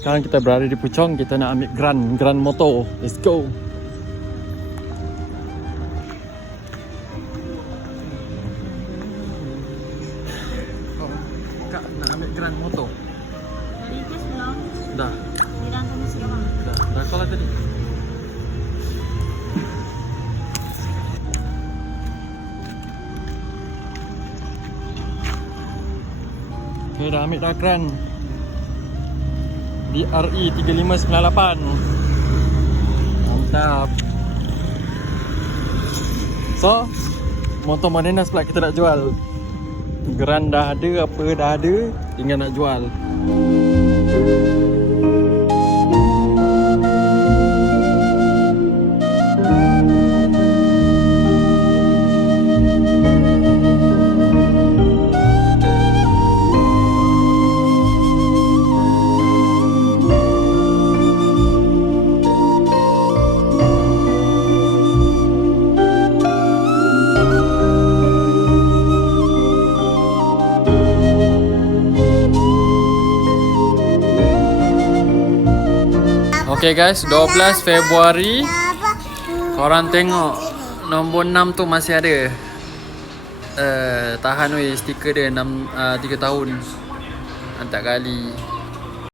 Sekarang kita berada di Puchong. Kita nak ambil Grand Motor. Let's go. Kak nak ambil Grand Motor. Dari request belum? Dah. Bilang kamu sekarang. Dah call lah tadi. Okay, dah ambil dah Grand di RE 3598. Mantap. So, motor Modenas pula kita nak jual. Grand dah ada, apa dah ada, tinggal nak jual. Okay guys, 12 Februari. Korang tengok nombor 6 tu masih ada. Tahan weh, stiker dia 3 tahun. Hantar kali.